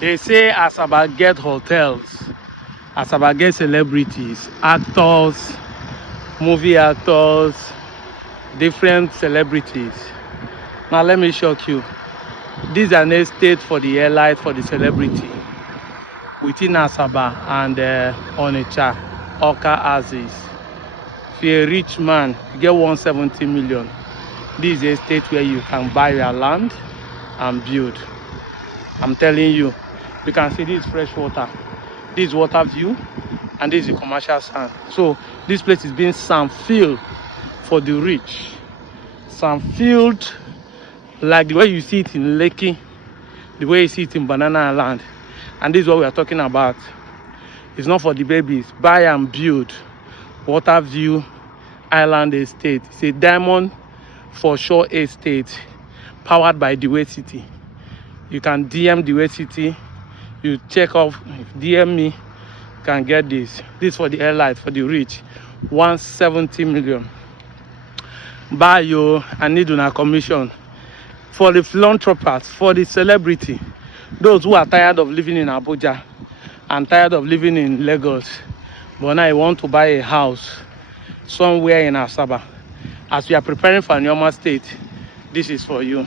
They say Asaba get hotels, Asaba get celebrities, actors, movie actors, different celebrities. Now let me shock you. This is an estate for the elite, for the celebrity within Asaba and Onitsha, Oka Aziz. If you're a rich man, you get 170 million. This is a state where you can buy your land and build. I'm telling you, you can see this fresh water. This is water view, and this is the commercial sand. So this place is being sand filled for the rich. Sand filled like the way you see it in Lekki, the way you see it in Banana Island. And this is what we are talking about. It's not for the babies. Buy and build. Water view Island Estate. It's a diamond for sure estate powered by Dewey City. You can DM Dewey City. You check off, DM me, you can get this. This for the elite, for the rich. 170 million. Buy you, I need una commission. For the philanthropists, for the celebrity, those who are tired of living in Abuja and tired of living in Lagos, but now you want to buy a house somewhere in Asaba. As we are preparing for Nyoma State, this is for you.